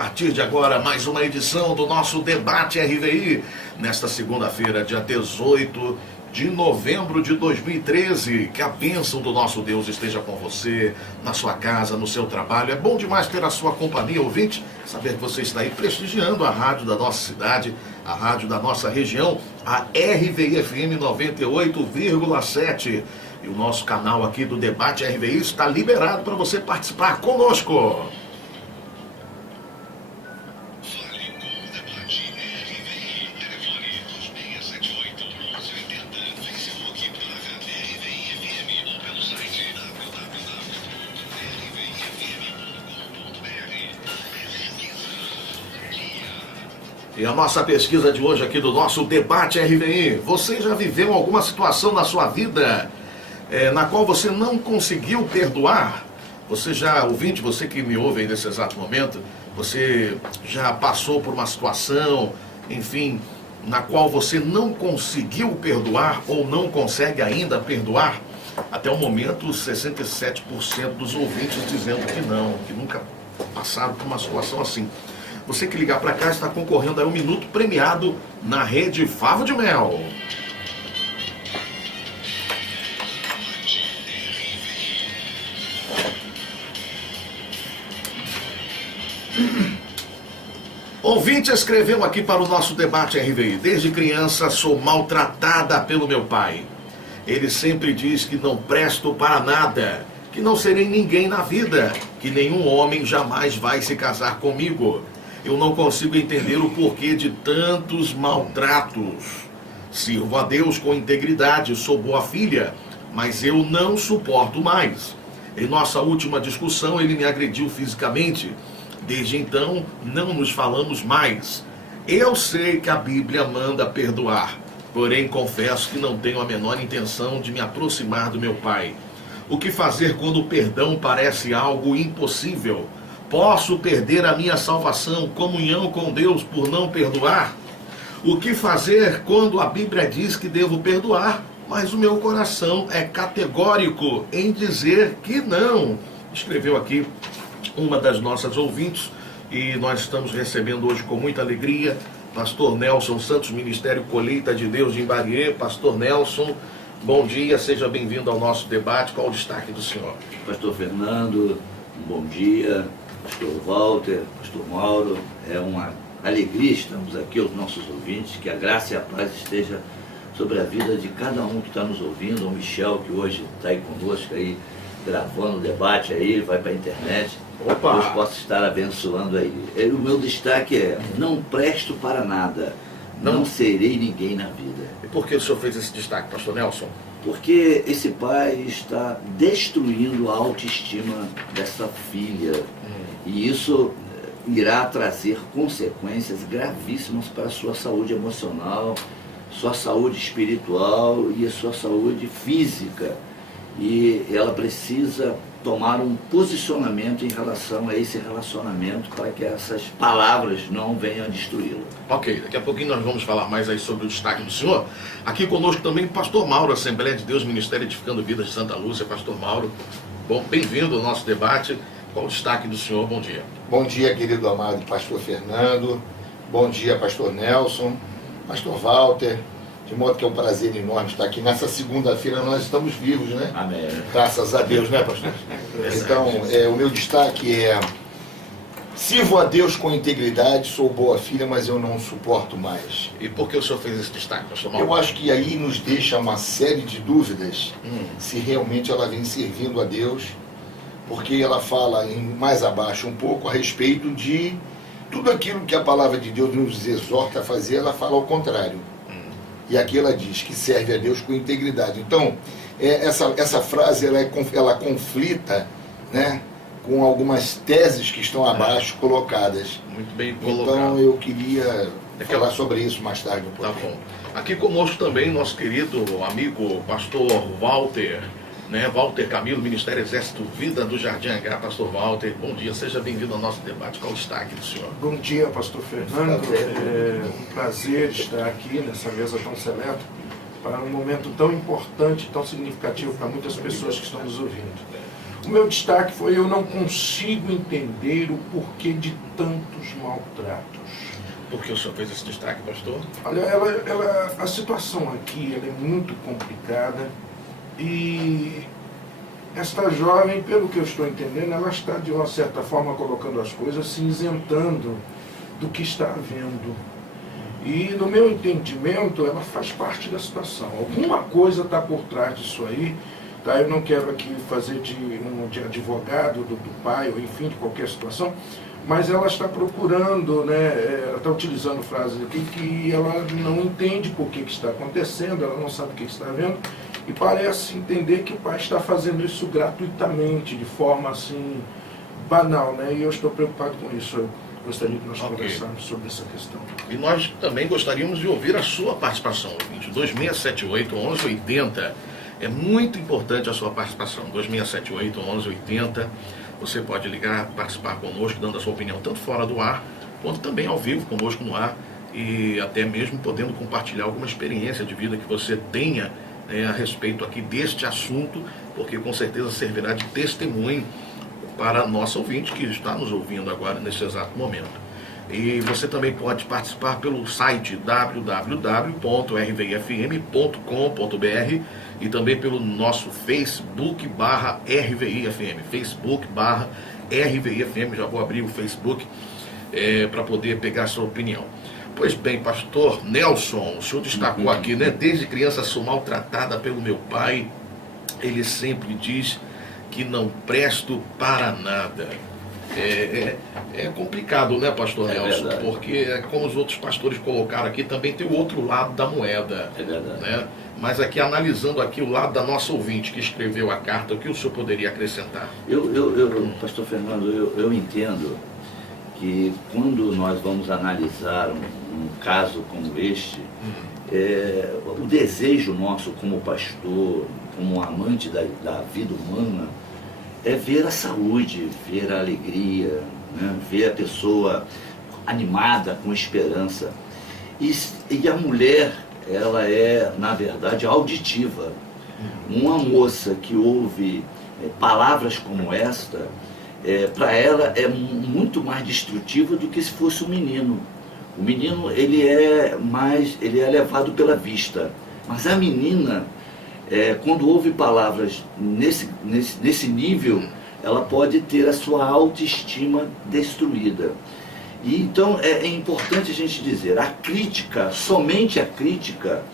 A partir de agora, mais uma edição do nosso Debate RVI, nesta segunda-feira, dia 18 de novembro de 2013. Que a bênção do nosso Deus esteja com você, na sua casa, no seu trabalho. É bom demais ter a sua companhia, ouvinte, saber que você está aí prestigiando a rádio da nossa cidade, a rádio da nossa região, a RVI FM 98,7. E o nosso canal aqui do Debate RVI está liberado para você participar conosco. E a nossa pesquisa de hoje aqui do nosso Debate RVI. Você já viveu alguma situação na sua vida na qual você não conseguiu perdoar? Você já, ouvinte, você que me ouve aí nesse exato momento, você já passou por uma situação, enfim, na qual você não conseguiu perdoar ou não consegue ainda perdoar? Até o momento, 67% dos ouvintes dizendo que não, que nunca passaram por uma situação assim. Você que ligar para cá está concorrendo a um minuto premiado na rede Favo de Mel. Ouvinte escreveu aqui para o nosso Debate RVI. Desde criança sou maltratada pelo meu pai. Ele sempre diz que não presto para nada, que não serei ninguém na vida, que nenhum homem jamais vai se casar comigo. Eu não consigo entender o porquê de tantos maltratos. Sirvo a Deus com integridade, sou boa filha, mas eu não suporto mais. Em nossa última discussão, ele me agrediu fisicamente. Desde então, não nos falamos mais. Eu sei que a Bíblia manda perdoar, porém confesso que não tenho a menor intenção de me aproximar do meu pai. O que fazer quando o perdão parece algo impossível? Posso perder a minha salvação, comunhão com Deus por não perdoar? O que fazer quando a Bíblia diz que devo perdoar, mas o meu coração é categórico em dizer que não? Escreveu aqui uma das nossas ouvintes e nós estamos recebendo hoje com muita alegria Pastor Nelson Santos, Ministério Colheita de Deus de Imbariê. Pastor Nelson, bom dia, seja bem-vindo ao nosso debate. Qual o destaque do senhor? Pastor Fernando, bom dia. Pastor Walter, Pastor Mauro, é uma alegria estamos aqui, os nossos ouvintes, que a graça e a paz esteja sobre a vida de cada um que está nos ouvindo, o Michel, que hoje está aí conosco, aí, gravando o debate aí, vai para a internet. Opa! Deus possa estar abençoando aí. O meu destaque é, não presto para nada, não serei ninguém na vida. E por que o senhor fez esse destaque, Pastor Nelson? Porque esse pai está destruindo a autoestima dessa filha. E isso irá trazer consequências gravíssimas para a sua saúde emocional, sua saúde espiritual e a sua saúde física. E ela precisa tomar um posicionamento em relação a esse relacionamento para que essas palavras não venham a destruí-lo. Ok, daqui a pouquinho nós vamos falar mais aí sobre o destaque do senhor. Aqui conosco também Pastor Mauro, Assembleia de Deus, Ministério Edificando Vidas de Santa Lúcia. Pastor Mauro, bom, bem-vindo ao nosso debate. Qual o destaque do senhor? Bom dia. Bom dia, querido amado Pastor Fernando. Bom dia, Pastor Nelson, Pastor Walter. De modo que é um prazer enorme estar aqui. Nessa segunda-feira nós estamos vivos, né? Amém. Graças a Deus, né, pastor? Então, o meu destaque é: sirvo a Deus com integridade, sou boa filha, mas eu não suporto mais. E por que o senhor fez esse destaque, Pastor Mauro? Eu acho que aí nos deixa uma série de dúvidas se realmente ela vem servindo a Deus, porque ela fala mais abaixo um pouco a respeito de tudo aquilo que a palavra de Deus nos exorta a fazer, ela fala ao contrário. E aqui ela diz que serve a Deus com integridade. Então, essa frase ela conflita, né, com algumas teses que estão abaixo colocadas. Muito bem colocado. Então eu queria falar sobre isso mais tarde um pouco. Tá bom. Aqui conosco também nosso querido amigo Pastor Walter, né? Walter Camilo, Ministério Exército Vida do Jardim H. Pastor Walter, bom dia, seja bem-vindo ao nosso debate. Qual o destaque do senhor? Bom dia, Pastor Fernando. É um prazer estar aqui nessa mesa tão seleta para um momento tão importante, tão significativo para muitas pessoas que estão nos ouvindo. O meu destaque foi: eu não consigo entender o porquê de tantos maltratos. Por que o senhor fez esse destaque, pastor? Olha, a situação aqui ela é muito complicada e esta jovem, pelo que eu estou entendendo, ela está de uma certa forma colocando as coisas, se isentando do que está havendo. E no meu entendimento, ela faz parte da situação. Alguma coisa está por trás disso aí. Tá? Eu não quero aqui fazer de advogado do pai, ou enfim, de qualquer situação, mas ela está procurando, né, ela está utilizando frases aqui que ela não entende por que está acontecendo, ela não sabe o que está vendo, e parece entender que o pai está fazendo isso gratuitamente, de forma assim, banal, né? E eu estou preocupado com isso. Eu gostaria que nós conversarmos sobre essa questão. E nós também gostaríamos de ouvir a sua participação, ouvinte. 2678-1180. É muito importante a sua participação. 2678-1180. Você pode ligar, participar conosco, dando a sua opinião, tanto fora do ar, quanto também ao vivo conosco no ar, e até mesmo podendo compartilhar alguma experiência de vida que você tenha a respeito aqui deste assunto, porque com certeza servirá de testemunho para a nossa ouvinte que está nos ouvindo agora nesse exato momento. E você também pode participar pelo site www.rvifm.com.br e também pelo nosso Facebook /RVIFM, Facebook /RVIFM. Já vou abrir o Facebook para poder pegar a sua opinião. Pois bem, pastor Nelson, o senhor destacou aqui, né? Desde criança sou maltratada pelo meu pai. Ele sempre diz que não presto para nada. É complicado, né, pastor Nelson? Verdade. Porque, como os outros pastores colocaram aqui, também tem o outro lado da moeda. É verdade. Né? Mas aqui, analisando aqui o lado da nossa ouvinte que escreveu a carta, o que o senhor poderia acrescentar? Pastor Fernando, eu entendo que quando nós vamos analisar um caso como este, o desejo nosso como pastor, como amante da vida humana, é ver a saúde, ver a alegria, né? Ver a pessoa animada, com esperança. E a mulher, ela é, na verdade, auditiva. Uma moça que ouve palavras como esta, para ela é muito mais destrutiva do que se fosse um menino. O menino, ele é levado pela vista, mas a menina, quando ouve palavras nesse nível, ela pode ter a sua autoestima destruída. E então é importante a gente dizer, a crítica, somente a crítica,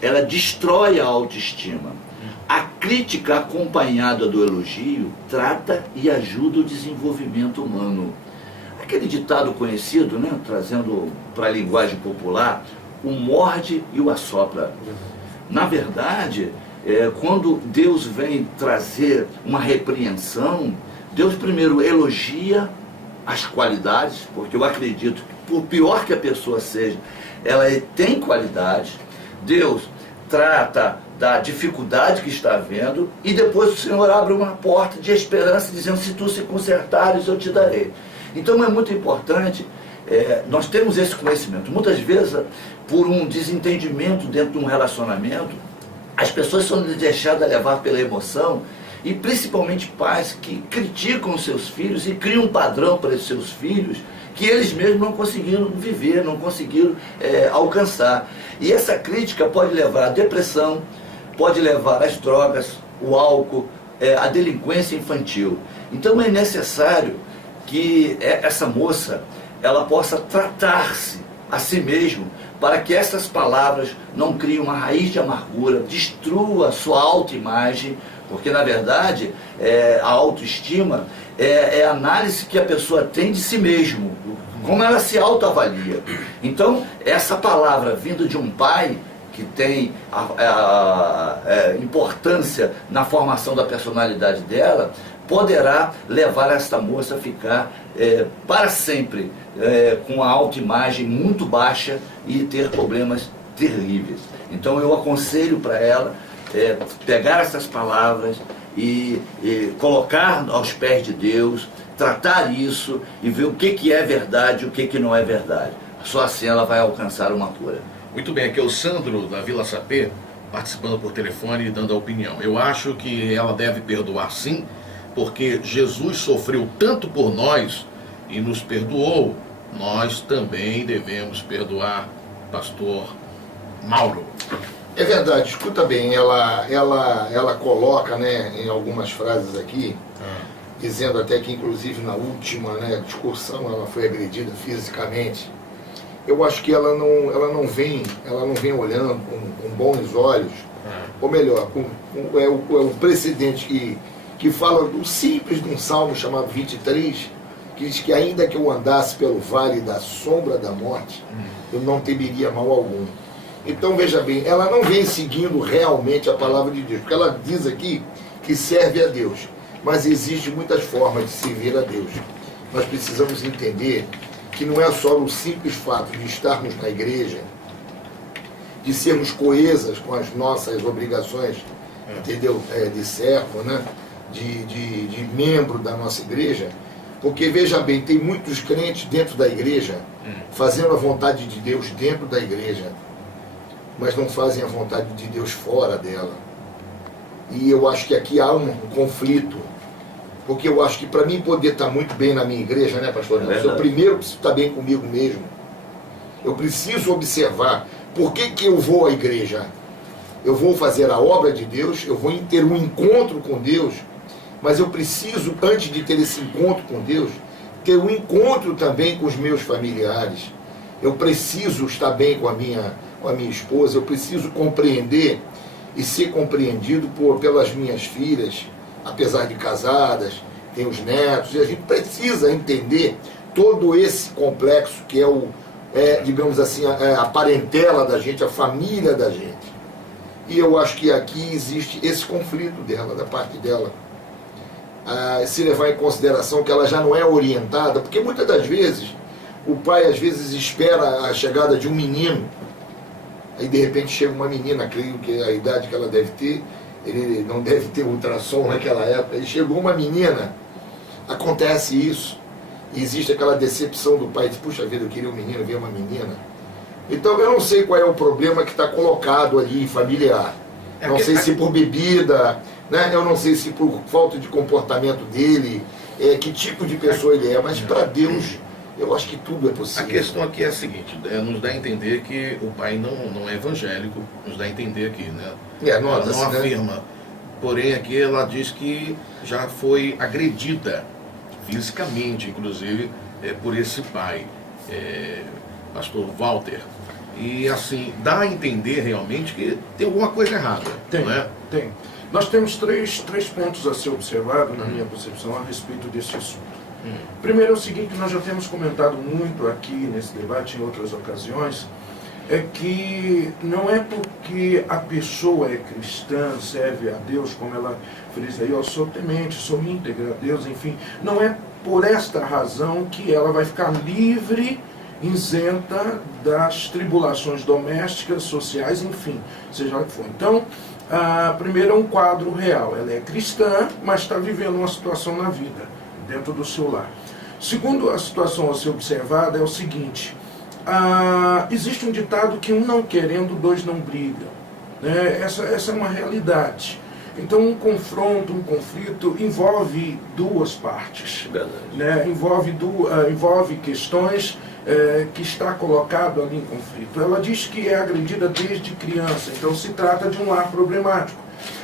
ela destrói a autoestima. A crítica acompanhada do elogio trata e ajuda o desenvolvimento humano. Aquele ditado conhecido, né, trazendo para a linguagem popular, o morde e o assopra. Na verdade, quando Deus vem trazer uma repreensão, Deus primeiro elogia as qualidades, porque eu acredito que, por pior que a pessoa seja, ela tem qualidades. Deus trata da dificuldade que está havendo e depois o Senhor abre uma porta de esperança, dizendo: se tu se consertares, eu te darei. Então é muito importante nós termos esse conhecimento. Muitas vezes, por um desentendimento dentro de um relacionamento, as pessoas são deixadas levar pela emoção, e principalmente pais que criticam seus filhos e criam um padrão para os seus filhos que eles mesmos não conseguiram viver, não conseguiram alcançar. E essa crítica pode levar à depressão, pode levar às drogas, o álcool, à delinquência infantil. Então é necessário que essa moça ela possa tratar-se a si mesma, para que essas palavras não criem uma raiz de amargura, destrua a sua autoimagem, porque na verdade a autoestima é a análise que a pessoa tem de si mesmo, como ela se autoavalia. Então essa palavra vinda de um pai que tem importância na formação da personalidade dela, poderá levar esta moça a ficar para sempre com a autoimagem muito baixa e ter problemas terríveis. Então eu aconselho para ela pegar essas palavras e colocar aos pés de Deus, tratar isso e ver o que é verdade e o que não é verdade. Só assim ela vai alcançar uma cura. Muito bem, aqui é o Sandro da Vila Sapê, participando por telefone e dando a opinião. Eu acho que ela deve perdoar sim, porque Jesus sofreu tanto por nós e nos perdoou, nós também devemos perdoar, pastor Mauro. É verdade, escuta bem, ela coloca, né, em algumas frases aqui, dizendo até que inclusive na última, né, discussão ela foi agredida fisicamente. Eu acho que ela não vem olhando com bons olhos, ou melhor, o precedente que fala do simples de um salmo chamado 23, que diz que ainda que eu andasse pelo vale da sombra da morte, eu não temeria mal algum. Então veja bem, ela não vem seguindo realmente a palavra de Deus, porque ela diz aqui que serve a Deus, mas existem muitas formas de servir a Deus. Nós precisamos entender que não é só o simples fato de estarmos na igreja, de sermos coesas com as nossas obrigações, entendeu? De servo, né? De membro da nossa igreja, porque veja bem, tem muitos crentes dentro da igreja, fazendo a vontade de Deus dentro da igreja, mas não fazem a vontade de Deus fora dela. E eu acho que aqui há um conflito, porque eu acho que para mim poder estar muito bem na minha igreja, né, pastor? Eu primeiro preciso estar bem comigo mesmo. Eu preciso observar por que eu vou à igreja. Eu vou fazer a obra de Deus, eu vou ter um encontro com Deus, mas eu preciso, antes de ter esse encontro com Deus, ter um encontro também com os meus familiares. Eu preciso estar bem com a minha esposa, eu preciso compreender e ser compreendido pelas minhas filhas, apesar de casadas, tem os netos, e a gente precisa entender todo esse complexo que digamos assim, a parentela da gente, a família da gente. E eu acho que aqui existe esse conflito dela, da parte dela. Se levar em consideração que ela já não é orientada, porque muitas das vezes o pai às vezes espera a chegada de um menino, aí de repente chega uma menina, creio que a idade que ela deve ter, ele não deve ter ultrassom naquela época, e chegou uma menina, acontece isso, e existe aquela decepção do pai, diz, puxa vida, eu queria um menino, ver uma menina. Então eu não sei qual é o problema que está colocado ali, familiar. Não sei se por bebida, né? Eu não sei se por falta de comportamento dele, que tipo de pessoa ele é, mas para Deus eu acho que tudo é possível. A questão aqui é a seguinte, nos dá a entender que o pai não é evangélico, nos dá a entender aqui, né? Ela não afirma, né? Porém aqui ela diz que já foi agredida fisicamente, inclusive, por esse pai, pastor Walter. E assim, dá a entender realmente que tem alguma coisa errada. Tem, não é? Tem. Nós temos três pontos a ser observados, na minha concepção, a respeito desse assunto. Primeiro é o seguinte, nós já temos comentado muito aqui nesse debate, em outras ocasiões, é que não é porque a pessoa é cristã, serve a Deus, como ela frisa aí, eu sou temente, sou íntegra a Deus, enfim, não é por esta razão que ela vai ficar livre, isenta das tribulações domésticas, sociais, enfim, seja o que for. Então, primeiro é um quadro real, ela é cristã, mas está vivendo uma situação na vida, dentro do seu lar. Segundo, a situação a ser observada é o seguinte, existe um ditado que um não querendo, dois não brigam, né? Essa é uma realidade. Então um confronto, um conflito envolve duas partes, né? Envolve questões que está colocado ali em conflito. Ela diz que é agredida desde criança, então se trata de um lar problemático.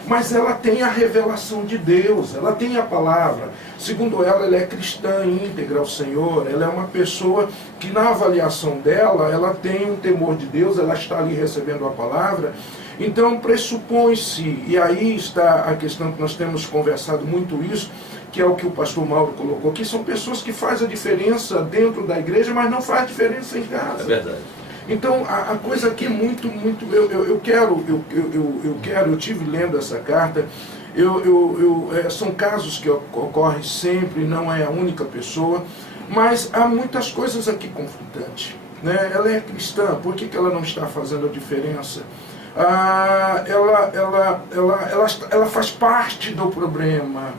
Mas ela tem a revelação de Deus, ela tem a palavra. Segundo ela é cristã íntegra ao Senhor, ela é uma pessoa que na avaliação dela, ela tem um temor de Deus, ela está ali recebendo a palavra. Então pressupõe-se, e aí está a questão que nós temos conversado muito isso, que é o que o pastor Mauro colocou aqui, são pessoas que fazem a diferença dentro da igreja, mas não faz diferença em casa. É verdade. Então, a coisa aqui é muito, eu tive lendo essa carta, são casos que ocorrem sempre, não é a única pessoa, mas há muitas coisas aqui conflitantes, né? Ela é cristã, por que ela não está fazendo a diferença? Ela faz parte do problema.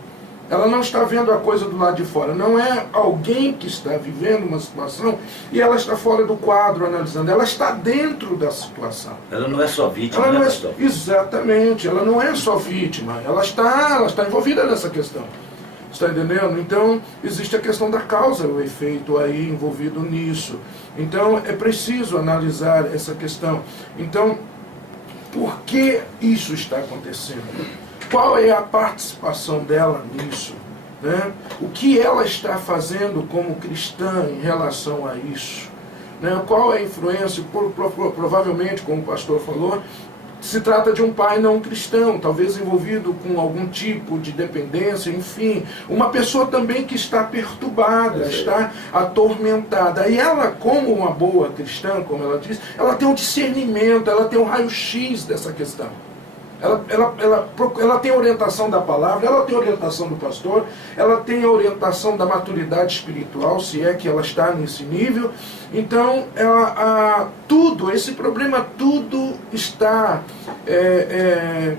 Ela não está vendo a coisa do lado de fora. Não é alguém que está vivendo uma situação e ela está fora do quadro analisando. Ela está dentro da situação. Ela não é só vítima, ela né, não pastor? Exatamente. Ela não é só vítima. Ela está envolvida nessa questão. Está entendendo? Então, existe a questão da causa e o efeito aí envolvido nisso. Então, é preciso analisar essa questão. Então, por que isso está acontecendo? Qual é a participação dela nisso? Né? O que ela está fazendo como cristã em relação a isso? Né? Qual é a influência? Provavelmente, como o pastor falou, se trata de um pai não cristão, talvez envolvido com algum tipo de dependência, enfim. Uma pessoa também que está perturbada, está atormentada. E ela, como uma boa cristã, como ela diz, ela tem um discernimento, ela tem um raio-x dessa questão. Ela tem a orientação da palavra, ela tem a orientação do pastor, ela tem a orientação da maturidade espiritual, se é que ela está nesse nível. Então, tudo, esse problema, tudo está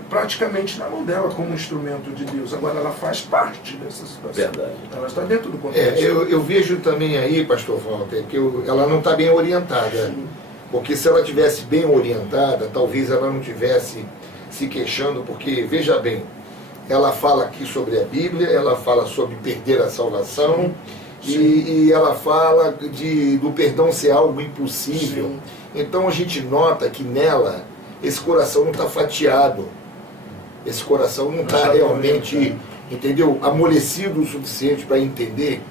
praticamente na mão dela como instrumento de Deus. Agora, ela faz parte dessa situação. Verdade. Ela está dentro do contexto. Eu vejo também aí, pastor Walter, que ela não está bem orientada. Sim. Porque se ela tivesse bem orientada, talvez ela não tivesse se queixando, porque, veja bem, ela fala aqui sobre a Bíblia, ela fala sobre perder a salvação, e ela fala do perdão ser algo impossível. Sim. Então a gente nota que nela, esse coração não está fatiado, esse coração não está realmente, entendeu, amolecido o suficiente para entender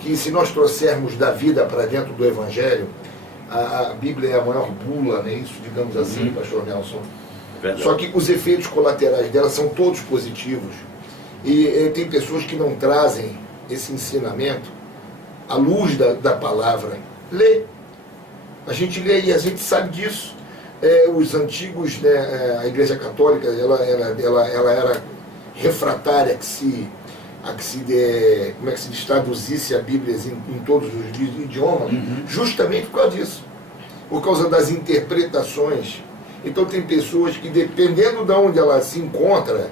que se nós trouxermos da vida para dentro do Evangelho, a Bíblia é a maior bula, né? Isso, digamos assim, pastor Nelson. Verdade. Só que os efeitos colaterais dela são todos positivos. E tem pessoas que não trazem esse ensinamento à luz da palavra. Lê. A gente lê e a gente sabe disso. Os antigos, né, a Igreja Católica, ela era refratária como é que se diz, traduzisse a Bíblia em todos os idiomas, justamente por causa disso. Por causa das interpretações. Então tem pessoas que, dependendo de onde ela se encontra,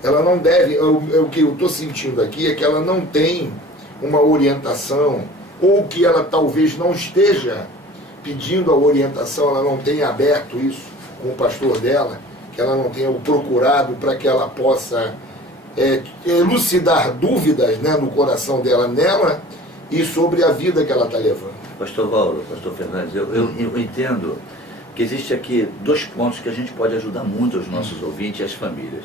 ela não deve, o que eu estou sentindo aqui é que ela não tem uma orientação, ou que ela talvez não esteja pedindo a orientação, ela não tenha aberto isso com o pastor dela, que ela não tenha o procurado para que ela possa elucidar dúvidas, né, no coração dela, nela, e sobre a vida que ela está levando. Pastor Paulo, pastor Fernandes, eu entendo que existe aqui 2 pontos que a gente pode ajudar muito os nossos ouvintes e as famílias.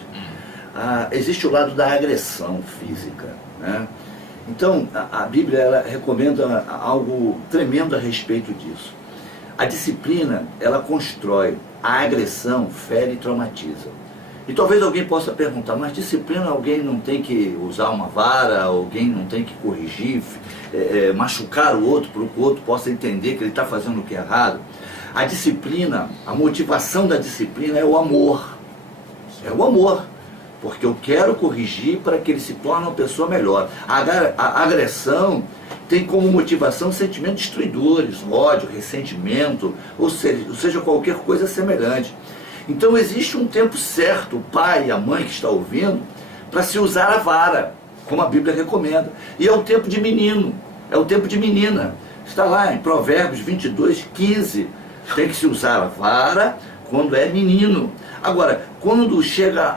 Existe o lado da agressão física, né? Então, a Bíblia ela recomenda algo tremendo a respeito disso. A disciplina, ela constrói, a agressão fere e traumatiza. E talvez alguém possa perguntar, mas disciplina, alguém não tem que usar uma vara, alguém não tem que corrigir, machucar o outro para que o outro possa entender que ele está fazendo o que é errado? A disciplina, a motivação da disciplina é o amor. É o amor. Porque eu quero corrigir para que ele se torne uma pessoa melhor. A agressão tem como motivação sentimentos destruidores, ódio, ressentimento, ou seja, qualquer coisa semelhante. Então existe um tempo certo, o pai e a mãe que está ouvindo, para se usar a vara, como a Bíblia recomenda. E é o tempo de menino, é o tempo de menina. Está lá em Provérbios 22:15. Tem que se usar a vara quando é menino. Agora, quando chega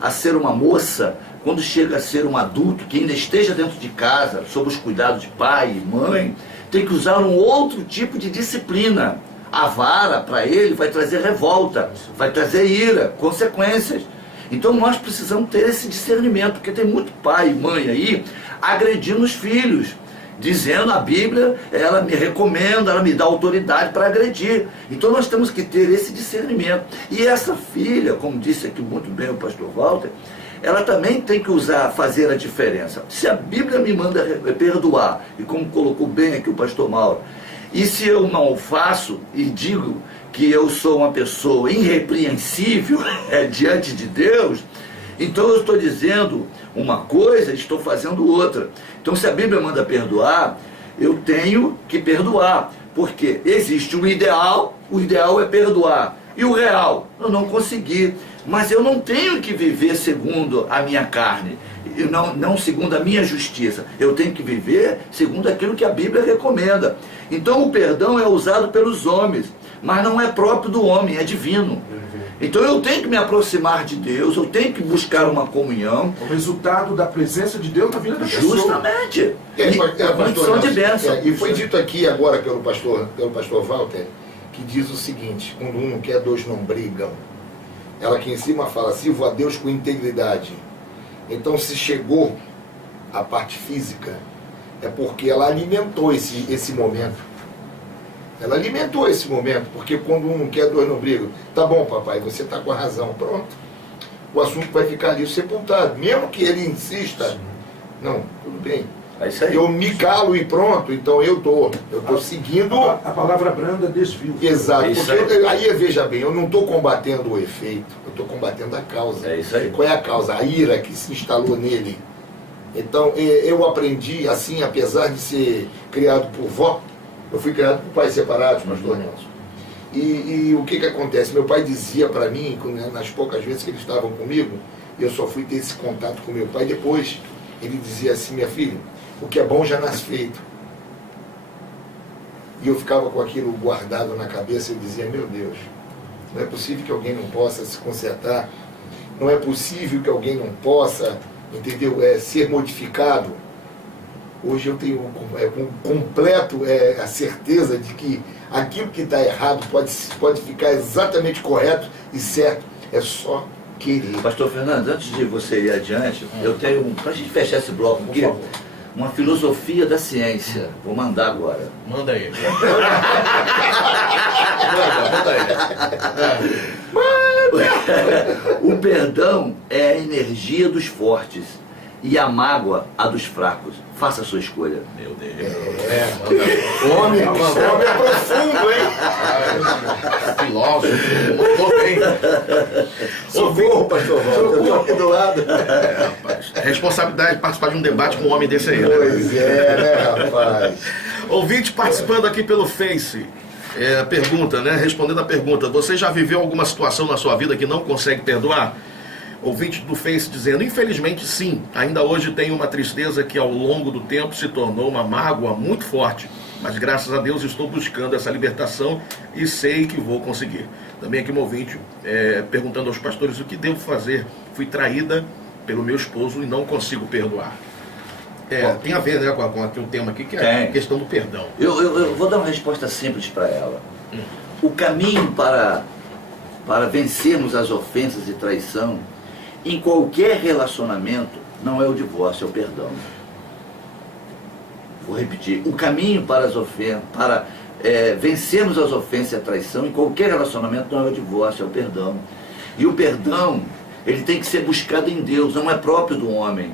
a ser uma moça, quando chega a ser um adulto que ainda esteja dentro de casa, sob os cuidados de pai e mãe, tem que usar um outro tipo de disciplina. A vara, para ele, vai trazer revolta, vai trazer ira, consequências. Então nós precisamos ter esse discernimento, porque tem muito pai e mãe aí agredindo os filhos, dizendo a Bíblia, ela me recomenda, ela me dá autoridade para agredir. Então nós temos que ter esse discernimento. E essa filha, como disse aqui muito bem o pastor Walter, ela também tem que fazer a diferença. Se a Bíblia me manda perdoar, e como colocou bem aqui o pastor Mauro, e se eu não faço e digo que eu sou uma pessoa irrepreensível diante de Deus, então eu estou dizendo uma coisa e estou fazendo outra. Então se a Bíblia manda perdoar, eu tenho que perdoar, porque existe um ideal, o ideal é perdoar, e o real, eu não consegui, mas eu não tenho que viver segundo a minha carne, e não segundo a minha justiça, eu tenho que viver segundo aquilo que a Bíblia recomenda. Então o perdão é usado pelos homens, mas não é próprio do homem, é divino. Então eu tenho que me aproximar de Deus, eu tenho que buscar uma comunhão. O resultado da presença de Deus na vida da pessoa. Justamente. Pastor de bênção. E foi dito aqui agora pelo pastor Walter, que diz o seguinte: quando um não quer, dois não brigam. Ela aqui em cima fala: sirvo a Deus com integridade. Então, se chegou a parte física, é porque ela alimentou esse momento. Ela alimentou esse momento, porque quando um não quer, dois não brigam. Tá bom, papai, você está com a razão. Pronto. O assunto vai ficar ali sepultado. Mesmo que ele insista, não, tudo bem. É isso aí. Eu me calo e pronto, então eu tô seguindo. A palavra branda desvio. Exato. É isso Porque aí veja bem, eu não estou combatendo o efeito, eu estou combatendo a causa. É isso aí. Qual é a causa? A ira que se instalou nele. Então, eu aprendi assim, apesar de ser criado por vó, eu fui criado por pais separados, pastor Nelson. E o que acontece? Meu pai dizia para mim, nas poucas vezes que eles estavam comigo, eu só fui ter esse contato com meu pai depois. Ele dizia assim: minha filha, o que é bom já nasce feito. E eu ficava com aquilo guardado na cabeça e eu dizia: meu Deus, não é possível que alguém não possa se consertar, não é possível que alguém não possa, entendeu, ser modificado. Hoje eu tenho com completo a certeza de que aquilo que está errado pode ficar exatamente correto e certo. É só querer. Pastor Fernando, antes de você ir adiante, eu tenho, para a gente fechar esse bloco aqui, uma filosofia da ciência. Vou mandar agora. Manda aí. O perdão é a energia dos fortes e a mágoa a dos fracos. Faça a sua escolha. Meu Deus. Homem é profundo, hein? Filósofo, mandou bem. Socorro, pastor Walter. Eu estou aqui do lado. Rapaz. Responsabilidade de participar de um debate com um homem desse aí, né? Pois é, né, rapaz? Ouvinte participando aqui pelo Face. Pergunta, né? Respondendo a pergunta: você já viveu alguma situação na sua vida que não consegue perdoar? Ouvinte do Face dizendo: infelizmente sim, ainda hoje tenho uma tristeza que ao longo do tempo se tornou uma mágoa muito forte, mas graças a Deus estou buscando essa libertação e sei que vou conseguir. Também aqui um ouvinte perguntando aos pastores: o que devo fazer? Fui traída pelo meu esposo e não consigo perdoar. Tem a ver, né, com aqui, um tema aqui que é a questão do perdão. Eu vou dar uma resposta simples para ela. O caminho para vencermos as ofensas e traição em qualquer relacionamento não é o divórcio, é o perdão. Vou repetir: o caminho para vencermos as ofensas e a traição em qualquer relacionamento não é o divórcio, é o perdão. E o perdão, ele tem que ser buscado em Deus, não é próprio do homem.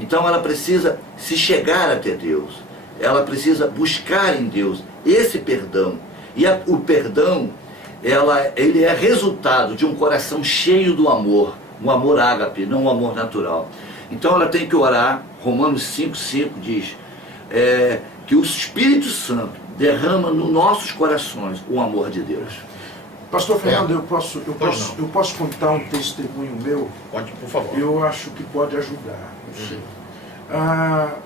Então ela precisa se chegar até Deus, ela precisa buscar em Deus esse perdão. E o perdão, ele é resultado de um coração cheio do amor, um amor ágape, não um amor natural. Então ela tem que orar. Romanos 5,5 diz que o Espírito Santo derrama nos nossos corações o amor de Deus. Pastor Fernando, eu posso contar um testemunho meu? Pode, por favor. Eu acho que pode ajudar.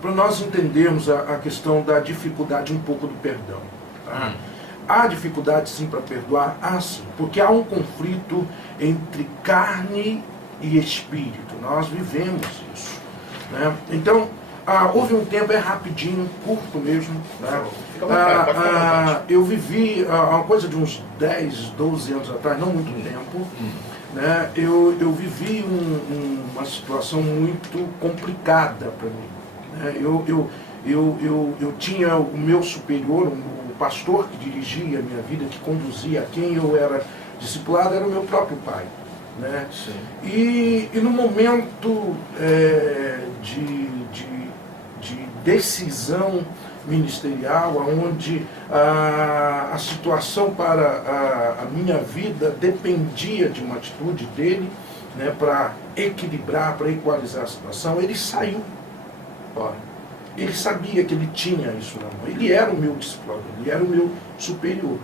Para nós entendermos a questão da dificuldade um pouco do perdão. Tá? Há dificuldade sim para perdoar? Há sim, porque há um conflito entre carne e espírito. Nós vivemos isso. Né? Então, houve um tempo, rapidinho, curto mesmo. Né? Eu vivi uma coisa de uns 10, 12 anos atrás, não muito tempo. Né? Eu vivi uma situação muito complicada para mim. Né? Eu tinha o meu superior, o pastor que dirigia a minha vida, que conduzia, a quem eu era discipulado, era o meu próprio pai. Né? E no momento de decisão ministerial, onde a situação para a minha vida dependia de uma atitude dele, né, para equilibrar, para equalizar a situação, ele saiu. Ora, ele sabia que ele tinha isso na mão, ele era o meu discipulador, ele era o meu superior.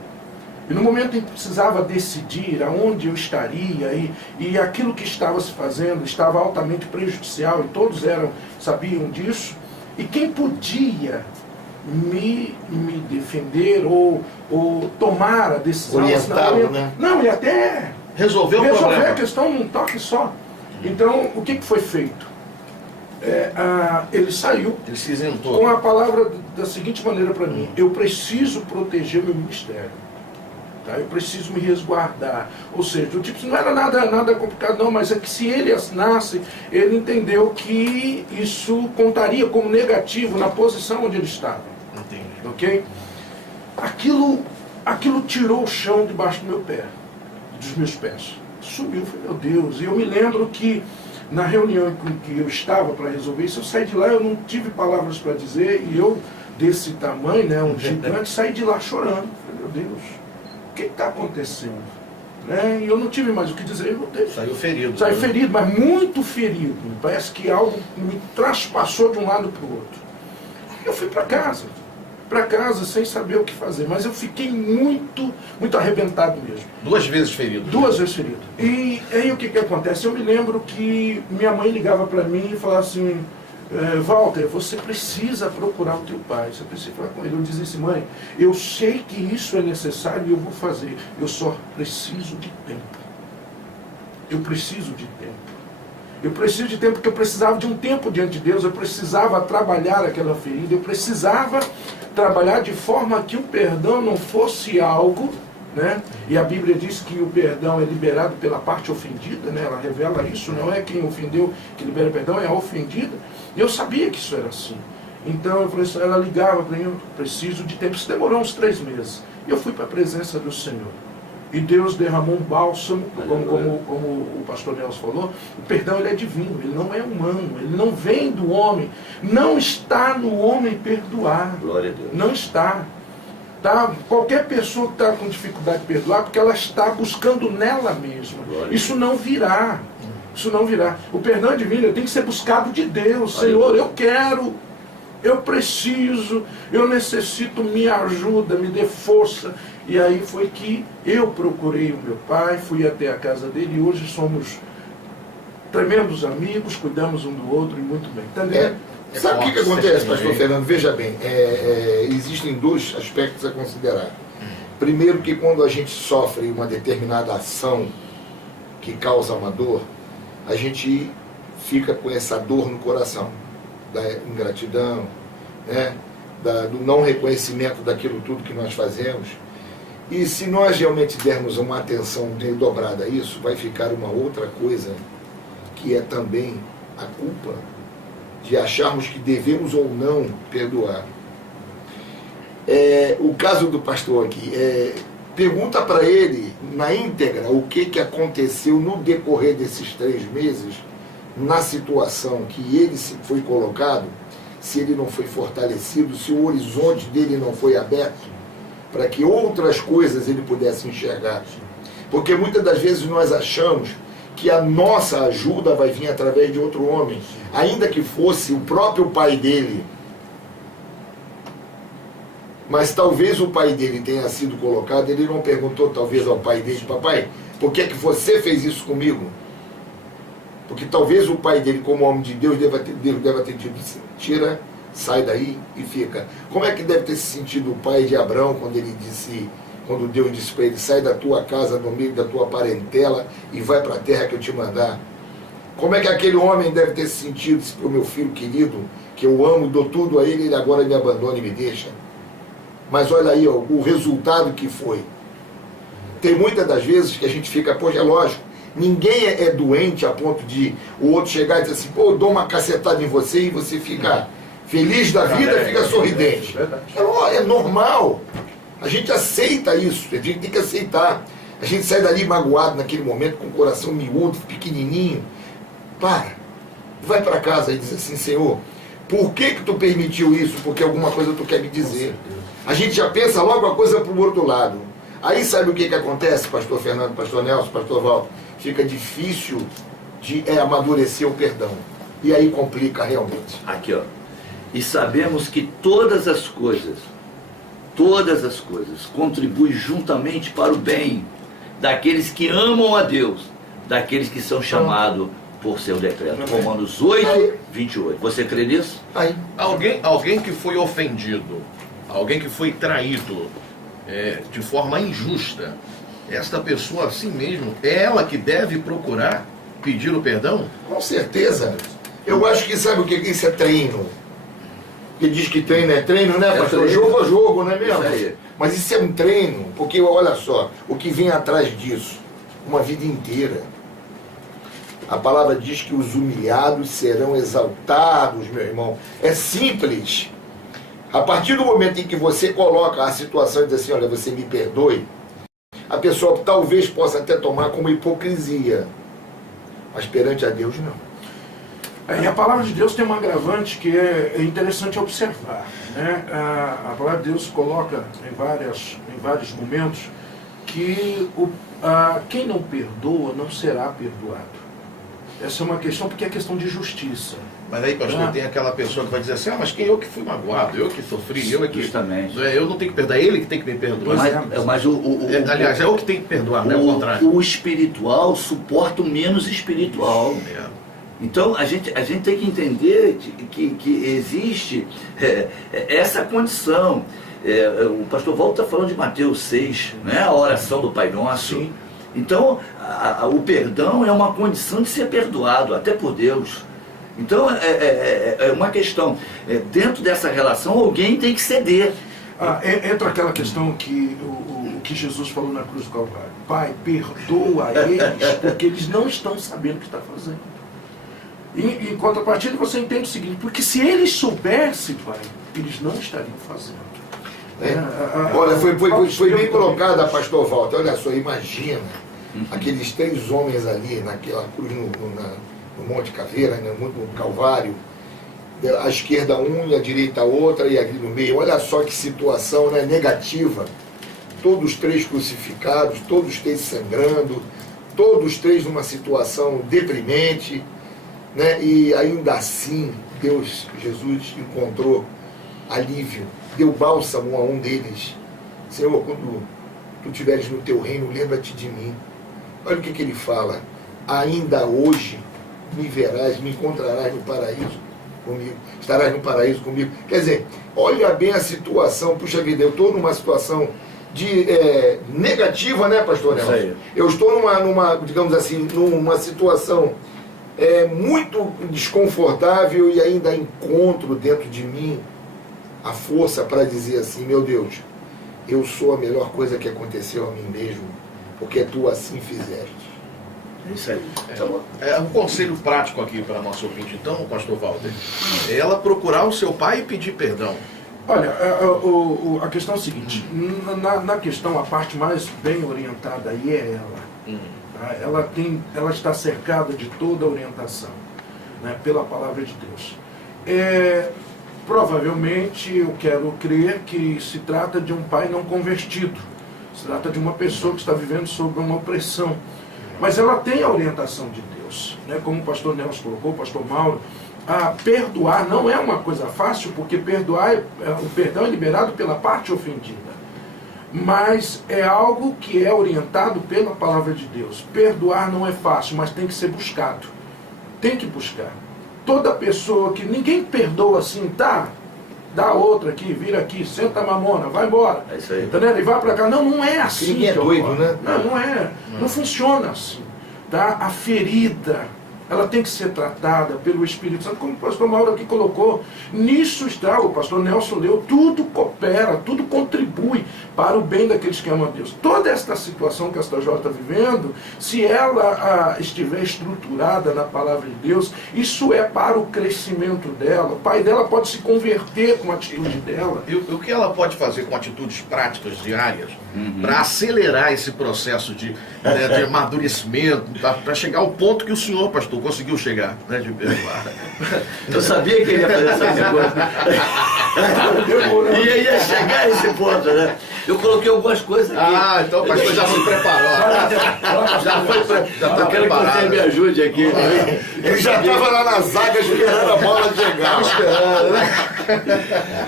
E no momento em que precisava decidir aonde eu estaria, e aquilo que estava se fazendo estava altamente prejudicial, e todos sabiam disso, e quem podia me defender ou tomar a decisão... Orientá-lo, né? Não, e até Resolveu o resolver problema. a questão num toque só. Então, o que foi feito? Ele saiu Ele se isentou. com a palavra da seguinte maneira para mim: eu preciso proteger meu ministério. Tá? Eu preciso me resguardar. Ou seja, o tipo não era nada complicado não, mas é que se ele assinasse, ele entendeu que isso contaria como negativo na posição onde ele estava. Entendi. Ok? Aquilo tirou o chão debaixo do meu pé, dos meus pés. Subiu, falei, meu Deus. E eu me lembro que na reunião em que eu estava para resolver isso, eu saí de lá, eu não tive palavras para dizer, e eu, desse tamanho, né, um gigante, saí de lá chorando. Falei, meu Deus, o que está acontecendo? Né? E eu não tive mais o que dizer, eu voltei. Saiu ferido. Saí né? ferido, mas muito ferido. Parece que algo me traspassou de um lado para o outro. Eu fui para casa sem saber o que fazer, mas eu fiquei muito arrebentado mesmo. 2 vezes ferido. 2 vezes ferido. E aí o que acontece? Eu me lembro que minha mãe ligava para mim e falava assim, Walter, você precisa procurar o teu pai, você precisa falar com ele. Eu dizia assim, mãe, eu sei que isso é necessário e eu vou fazer, eu só preciso de tempo. Eu preciso de tempo. Eu preciso de tempo porque eu precisava de um tempo diante de Deus, eu precisava trabalhar aquela ferida, eu precisava trabalhar de forma que o perdão não fosse algo, né? E a Bíblia diz que o perdão é liberado pela parte ofendida, né? Ela revela isso, não é quem ofendeu que libera o perdão, é a ofendida. E eu sabia que isso era assim. Então eu falei assim, ela ligava para mim, eu preciso de tempo. Isso demorou uns 3 meses. E eu fui para a presença do Senhor. E Deus derramou um bálsamo, como o pastor Nelson falou. O perdão ele é divino, ele não é humano, ele não vem do homem. Não está no homem perdoar. Glória a Deus. Não está. Tá? Qualquer pessoa que está com dificuldade de perdoar, porque ela está buscando nela mesma. Glória. Isso não virá. Isso não virá. O perdão é divino, ele tem que ser buscado de Deus. Senhor, eu quero, eu preciso, eu necessito, me ajuda, me dê força. E aí foi que eu procurei o meu pai, fui até a casa dele e hoje somos tremendos amigos, cuidamos um do outro e muito bem. Entendeu? Sabe o que acontece, pastor Fernando? Veja bem, existem 2 aspectos a considerar. Primeiro, que quando a gente sofre uma determinada ação que causa uma dor, a gente fica com essa dor no coração, da ingratidão, né? Do não reconhecimento daquilo tudo que nós fazemos. E se nós realmente dermos uma atenção dobrada a isso, vai ficar uma outra coisa, que é também a culpa de acharmos que devemos ou não perdoar. O caso do pastor aqui, pergunta para ele, na íntegra, o que aconteceu no decorrer desses 3 meses, na situação que ele foi colocado, se ele não foi fortalecido, se o horizonte dele não foi aberto, para que outras coisas ele pudesse enxergar. Porque muitas das vezes nós achamos que a nossa ajuda vai vir através de outro homem, ainda que fosse o próprio pai dele. Mas talvez o pai dele tenha sido colocado, ele não perguntou talvez ao pai dele, papai, por que você fez isso comigo? Porque talvez o pai dele, como homem de Deus, deva ter dito assim, tira, sai daí e fica. Como é que deve ter se sentido o pai de Abraão quando Deus disse para ele, sai da tua casa, do meio da tua parentela e vai para a terra que eu te mandar? Como é que aquele homem deve ter se sentido para o meu filho querido, que eu amo, dou tudo a ele, ele agora me abandona e me deixa? Mas olha aí, ó, o resultado que foi. Tem muitas das vezes que a gente fica, poxa, é lógico, ninguém é doente a ponto de o outro chegar e dizer assim, pô, eu dou uma cacetada em você e você fica feliz da vida, fica sorridente. É normal. A gente aceita isso, a gente tem que aceitar. A gente sai dali magoado naquele momento, com o coração miúdo, pequenininho. Vai para casa e diz assim, Senhor, por que tu permitiu isso? Porque alguma coisa tu quer me dizer. A gente já pensa logo a coisa para o outro lado. Aí sabe o que acontece, pastor Fernando, pastor Nelson, pastor Walter? Fica difícil de amadurecer o perdão. E aí complica realmente. Aqui, ó. E sabemos que todas as coisas contribuem juntamente para o bem daqueles que amam a Deus, daqueles que são chamados por seu decreto. Romanos 8, 28. Você crê nisso? Aí. Alguém que foi ofendido, alguém que foi traído de forma injusta, esta pessoa assim mesmo, é ela que deve procurar pedir o perdão? Com certeza. Eu acho que sabe o que isso é treino. Que diz que treino é treino, né, pastor? Jogo é jogo, não é mesmo? Mas isso é um treino, porque olha só, o que vem atrás disso, uma vida inteira. A palavra diz que os humilhados serão exaltados, meu irmão. É simples. A partir do momento em que você coloca a situação e diz assim, olha, você me perdoe, a pessoa talvez possa até tomar como hipocrisia, mas perante a Deus não. E a palavra de Deus tem um agravante que é interessante observar, né? A palavra de Deus coloca em vários momentos que quem não perdoa não será perdoado. Essa é uma questão porque é questão de justiça. Mas aí, pastor, tem aquela pessoa que vai dizer assim, mas quem eu que fui magoado, eu que sofri, eu é que... Justamente. Eu não tenho que perdoar, ele que tem que me perdoar. Mas aliás, é eu que tenho que perdoar, não é o contrário. O espiritual suporta o menos espiritual. Então, a gente tem que entender que existe essa condição. O pastor Walter está falando de Mateus 6, né? A oração do Pai Nosso. Sim. Então, o perdão é uma condição de ser perdoado, até por Deus. Então, é uma questão. Dentro dessa relação, alguém tem que ceder. Entra aquela questão que o que Jesus falou na cruz do Calvário. Pai, perdoa eles, porque eles não estão sabendo o que está fazendo. Em contrapartida, você entende o seguinte, porque se eles soubessem, Pai, eles não estariam fazendo. Olha, foi bem colocada, pastor Walter. Olha só, imagina aqueles 3 homens ali naquela cruz no Monte Caveira, no Calvário, à esquerda um e à direita outra e aqui no meio. Olha só que situação, né, negativa. Todos 3 crucificados, todos 3 sangrando, todos 3 numa situação deprimente, né? E ainda assim Jesus encontrou alívio, deu bálsamo a um deles. Senhor, quando tu estiveres no teu reino, lembra-te de mim. Olha o que ele fala: ainda hoje me verás, me encontrarás no paraíso comigo, estarás no paraíso comigo. Quer dizer, olha bem a situação. Puxa vida, eu estou numa situação negativa, né, pastor Nelson? Eu estou numa, digamos assim, numa situação muito desconfortável e ainda encontro dentro de mim a força para dizer assim, meu Deus, eu sou a melhor coisa que aconteceu a mim mesmo, porque tu assim fizeste. É isso aí. Um conselho prático aqui para nosso ouvinte, então, pastor Walter, é ela procurar o seu pai e pedir perdão. Olha, a questão é a seguinte, na questão, a parte mais bem orientada aí é ela. Ela está cercada de toda a orientação, né, pela palavra de Deus. Provavelmente, eu quero crer que se trata de um pai não convertido, se trata de uma pessoa que está vivendo sob uma opressão, mas ela tem a orientação de Deus, né, como o pastor Nelson colocou, o pastor Mauro. Perdoar não é uma coisa fácil, porque o perdão é liberado pela parte ofendida. Mas é algo que é orientado pela palavra de Deus. Perdoar não é fácil, mas tem que ser buscado. Tem que buscar. Toda pessoa que ninguém perdoa assim, tá? Dá outra aqui, vira aqui, senta a mamona, vai embora. É isso aí. Entendeu? E vai para cá. Não é assim. Ninguém é doido, né? Não é. Não funciona assim. Tá? A ferida, ela tem que ser tratada pelo Espírito Santo, como o pastor Mauro aqui colocou. Nisso está, o pastor Nelson leu, tudo coopera, tudo contribui para o bem daqueles que amam a Deus. Toda esta situação que esta jovem está vivendo, se ela estiver estruturada na palavra de Deus, isso é para o crescimento dela. O pai dela pode se converter com a atitude dela. E o que ela pode fazer com atitudes práticas diárias para acelerar esse processo de amadurecimento, para chegar ao ponto que o senhor, pastor, conseguiu chegar, né, de perdoar? Eu sabia que ele ia fazer essa coisa. E aí ia chegar a esse ponto, né? Eu coloquei algumas coisas aqui. Então o pastor já se preparou. Já está Eu quero que você me ajude aqui. Ele já estava lá na zaga esperando a bola chegar.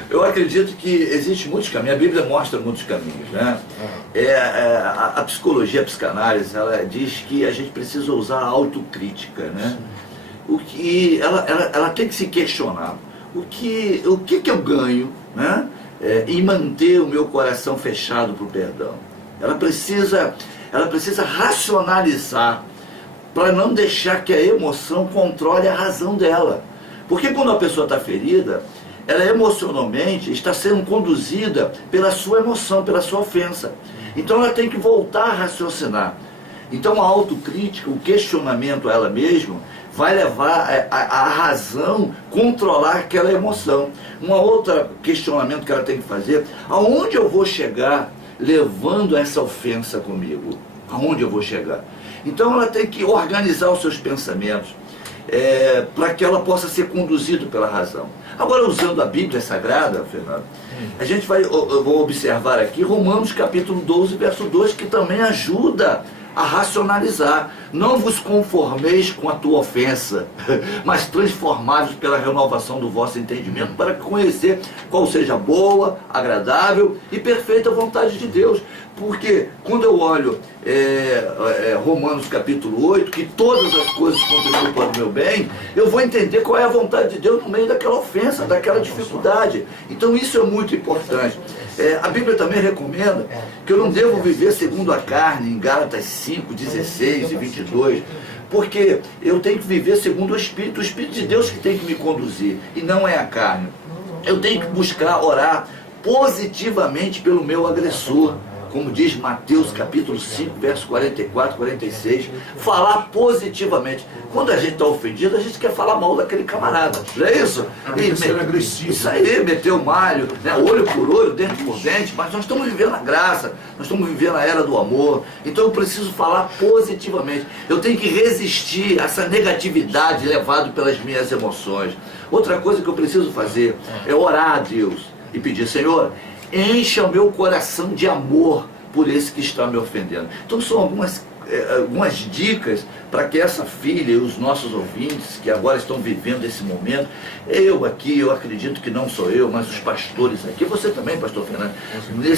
Eu acredito que existem muitos caminhos. A Bíblia mostra muitos caminhos, né? A psicologia, a psicanálise, ela diz que a gente precisa usar a autocrítica, né? O que ela tem que se questionar. O que eu ganho, né? E manter o meu coração fechado para o perdão. Ela precisa ela precisa racionalizar para não deixar que a emoção controle a razão dela. Porque quando a pessoa está ferida, ela emocionalmente está sendo conduzida pela sua emoção, pela sua ofensa. Então ela tem que voltar a raciocinar. Então a autocrítica, o questionamento a ela mesma, vai levar a razão controlar aquela emoção. Um outro questionamento que ela tem que fazer: aonde eu vou chegar levando essa ofensa comigo? Aonde eu vou chegar? Então ela tem que organizar os seus pensamentos para que ela possa ser conduzida pela razão. Agora, usando a Bíblia Sagrada, Fernando, a gente eu vou observar aqui Romanos capítulo 12, verso 2, que também ajuda a racionalizar. Não vos conformeis com a tua ofensa, mas transformai-vos pela renovação do vosso entendimento, para conhecer qual seja a boa, agradável e perfeita vontade de Deus. Porque quando eu olho Romanos capítulo 8, que todas as coisas contribuem para o meu bem, eu vou entender qual é a vontade de Deus no meio daquela ofensa, daquela dificuldade. Então isso é muito importante. A Bíblia também recomenda que eu não devo viver segundo a carne, em Gálatas 5, 16 e 22, porque eu tenho que viver segundo o Espírito de Deus que tem que me conduzir, e não é a carne. Eu tenho que buscar orar positivamente pelo meu agressor, como diz Mateus capítulo 5, verso 44, 46, falar positivamente. Quando a gente está ofendido, a gente quer falar mal daquele camarada, não é isso? Isso aí, meter o malho, né? Olho por olho, dente por dente, mas nós estamos vivendo a graça, nós estamos vivendo a era do amor, então eu preciso falar positivamente. Eu tenho que resistir a essa negatividade levada pelas minhas emoções. Outra coisa que eu preciso fazer é orar a Deus e pedir: Senhor, encha o meu coração de amor por esse que está me ofendendo. Então são algumas dicas para que essa filha e os nossos ouvintes que agora estão vivendo esse momento, eu acredito que não sou eu, mas os pastores aqui, você também, pastor Fernando,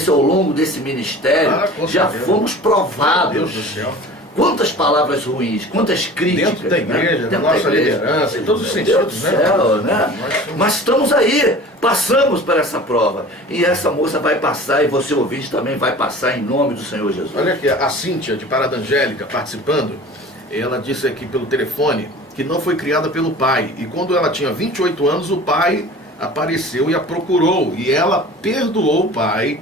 ao longo desse ministério, já fomos provados. Meu Deus do céu. Quantas palavras ruins, quantas críticas. Dentro da igreja, né? nossa liderança, em todos os sentidos, né? Céu, né? Mas estamos aí, passamos por essa prova. E essa moça vai passar, e você ouvinte também vai passar, em nome do Senhor Jesus. Olha aqui, a Cíntia de Parada Angélica participando, ela disse aqui pelo telefone que não foi criada pelo pai. E quando ela tinha 28 anos, o pai apareceu e a procurou. E ela perdoou o pai.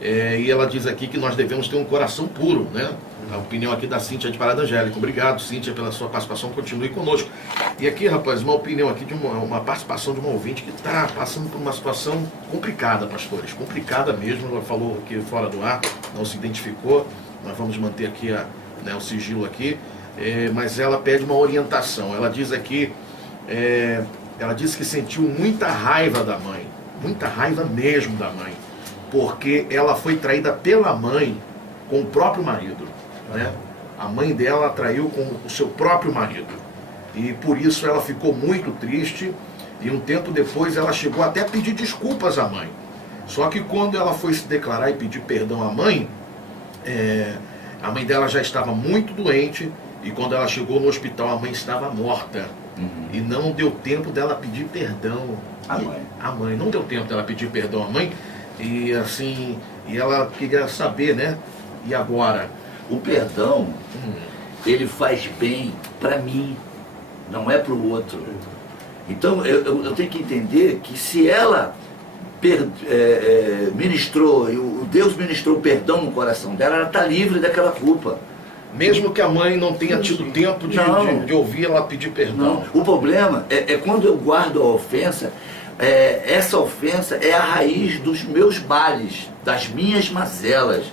E ela diz aqui que nós devemos ter um coração puro, né? A opinião aqui da Cíntia de Parada Angélica. Obrigado, Cíntia, pela sua participação. Continue conosco. E aqui, rapaz, uma opinião aqui de uma participação de uma ouvinte que está passando por uma situação complicada, pastores. Complicada mesmo. Ela falou aqui fora do ar, não se identificou. Nós vamos manter aqui o sigilo aqui. Mas ela pede uma orientação. Ela diz aqui, ela disse que sentiu muita raiva da mãe. Muita raiva mesmo da mãe. Porque ela foi traída pela mãe com o próprio marido. Né? A mãe dela traiu com o seu próprio marido. E por isso ela ficou muito triste. E um tempo depois ela chegou até a pedir desculpas à mãe. Só que quando ela foi se declarar e pedir perdão à mãe, a mãe dela já estava muito doente. E quando ela chegou no hospital, a mãe estava morta. E não deu tempo dela pedir perdão à mãe. Não deu tempo dela pedir perdão à mãe. E assim, ela queria saber, né? E agora? O perdão, ele faz bem para mim, não é para o outro. Então eu tenho que entender que se ela ministrou, o Deus ministrou perdão no coração dela, ela está livre daquela culpa. Mesmo que a mãe não tenha tido tempo de ouvir ela pedir perdão. Não. O problema é quando eu guardo a ofensa. Essa ofensa é a raiz dos meus males, das minhas mazelas.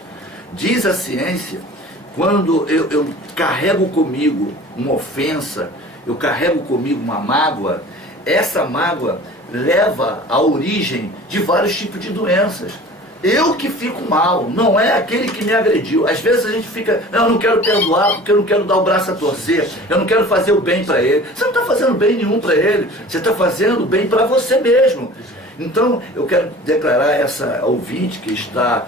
Diz a ciência, quando eu carrego comigo uma ofensa, eu carrego comigo uma mágoa, essa mágoa leva à origem de vários tipos de doenças. Eu que fico mal, não é aquele que me agrediu. Às vezes a gente fica, não, eu não quero perdoar porque eu não quero dar o braço a torcer, eu não quero fazer o bem para ele. Você não está fazendo bem nenhum para ele, você está fazendo bem para você mesmo. Então eu quero declarar essa ouvinte que está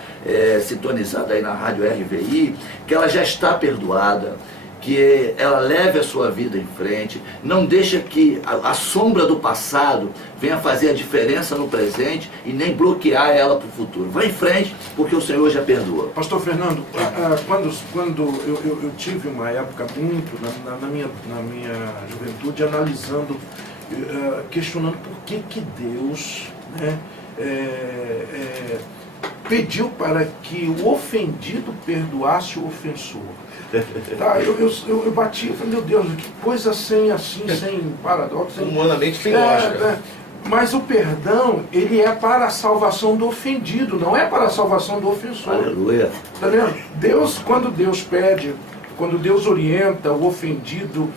sintonizada aí na rádio RVI, que ela já está perdoada, que ela leve a sua vida em frente, não deixa que a sombra do passado venha fazer a diferença no presente e nem bloquear ela para o futuro. Vai em frente, porque o Senhor já perdoa. Pastor Fernando, quando eu tive uma época muito, na minha juventude, analisando, questionando por que Deus, né, pediu para que o ofendido perdoasse o ofensor. Tá, eu bati, eu falei, meu Deus, que coisa sem paradoxo. Humanamente sem lógica. Mas o perdão, ele é para a salvação do ofendido, não é para a salvação do ofensor. Aleluia. Tá vendo? Deus, quando Deus pede, quando Deus orienta o ofendido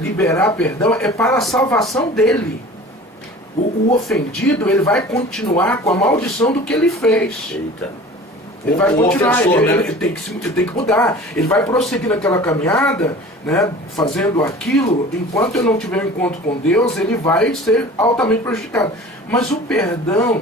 liberar perdão, é para a salvação dele. O ofendido, ele vai continuar com a maldição do que ele fez. Eita. Ele vai continuar, ofensor, né? ele tem que mudar. Ele vai prosseguir naquela caminhada, né, fazendo aquilo, enquanto ele não tiver um encontro com Deus, ele vai ser altamente prejudicado. Mas o perdão...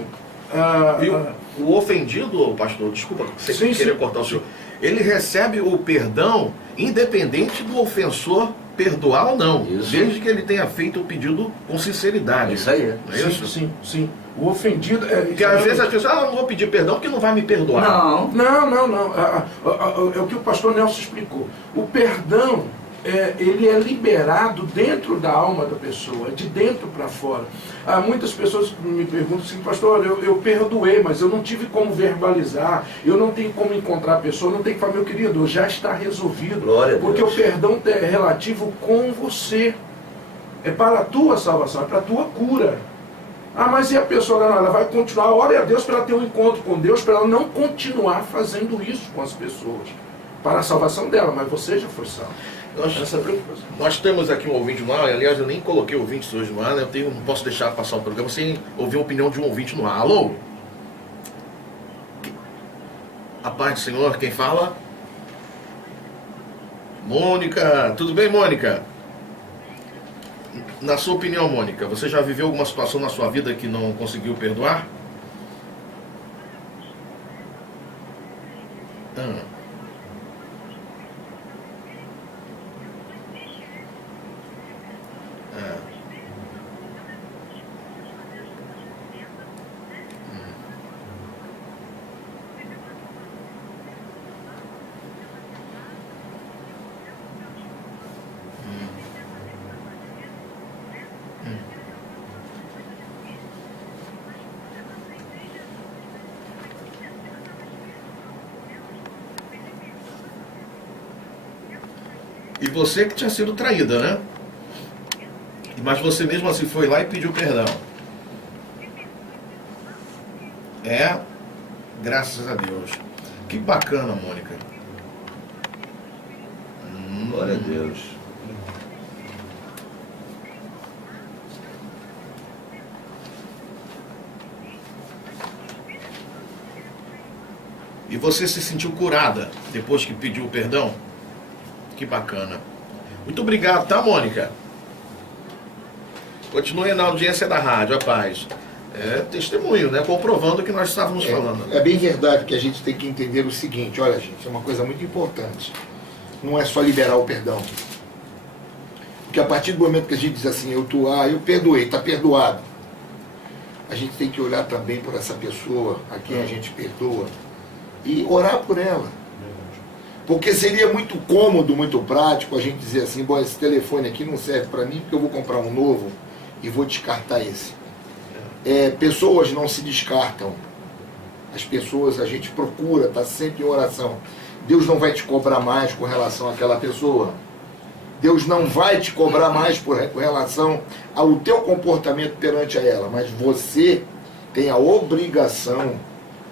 o ofendido, pastor, desculpa, você queria cortar o senhor. Ele recebe o perdão independente do ofensor perdoar ou não. Isso. Desde que ele tenha feito o pedido com sinceridade. Isso aí. Não é isso? Sim. O ofendido... Porque às vezes as pessoas, não vou pedir perdão porque não vai me perdoar. Não. Não. É o que o pastor Nelson explicou. O perdão, ele é liberado dentro da alma da pessoa, de dentro para fora. Muitas pessoas me perguntam assim, pastor, eu perdoei, mas eu não tive como verbalizar, eu não tenho como encontrar a pessoa, não tenho que falar, meu querido, já está resolvido. Glória a Deus. Porque o perdão é relativo com você. É para a tua salvação, é para a tua cura. Mas e a pessoa, ela vai continuar, ore a Deus para ela ter um encontro com Deus, para ela não continuar fazendo isso com as pessoas, para a salvação dela, mas você já foi salvo. Nós temos aqui um ouvinte no ar, aliás, eu nem coloquei ouvintes hoje no ar, né? Não posso deixar passar o programa sem ouvir a opinião de um ouvinte no ar. Alô? A paz do Senhor, quem fala? Mônica, tudo bem, Mônica? Na sua opinião, Mônica, você já viveu alguma situação na sua vida que não conseguiu perdoar? E você que tinha sido traída, né? Mas você mesmo assim foi lá e pediu perdão. Graças a Deus. Que bacana, Mônica. Glória a Deus. E você se sentiu curada depois que pediu perdão? Que bacana. Muito obrigado, tá, Mônica? Continue na audiência da rádio, a paz. Testemunho, né? Comprovando o que nós estávamos falando. É bem verdade que a gente tem que entender o seguinte, olha, gente, é uma coisa muito importante. Não é só liberar o perdão. Porque a partir do momento que a gente diz assim, eu perdoei, está perdoado. A gente tem que olhar também por essa pessoa a quem a gente perdoa e orar por ela. Porque seria muito cômodo, muito prático a gente dizer assim, bom, esse telefone aqui não serve para mim porque eu vou comprar um novo e vou descartar esse. Pessoas não se descartam. As pessoas a gente procura, está sempre em oração. Deus não vai te cobrar mais com relação àquela pessoa. Deus não vai te cobrar mais com relação ao teu comportamento perante a ela. Mas você tem a obrigação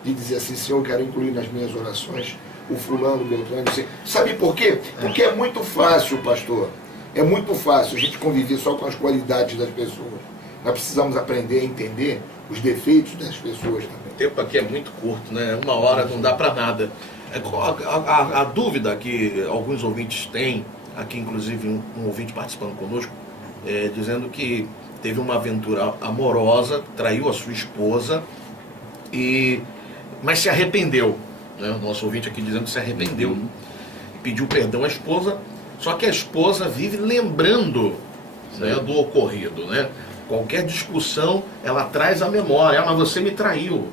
de dizer assim, Senhor, eu quero incluir nas minhas orações o fulano, o beltrano, assim. Sabe por quê? Porque é muito fácil, pastor. É muito fácil a gente conviver só com as qualidades das pessoas. Nós precisamos aprender a entender os defeitos das pessoas também. O tempo aqui é muito curto, né? 1 hora não dá para nada. A dúvida que alguns ouvintes têm, aqui inclusive um ouvinte participando conosco, dizendo que teve uma aventura amorosa, traiu a sua esposa, mas se arrependeu. Né? O nosso ouvinte aqui dizendo que se arrependeu. pediu perdão à esposa, só que a esposa vive lembrando, né, do ocorrido, né? Qualquer discussão, ela traz à memória, mas você me traiu.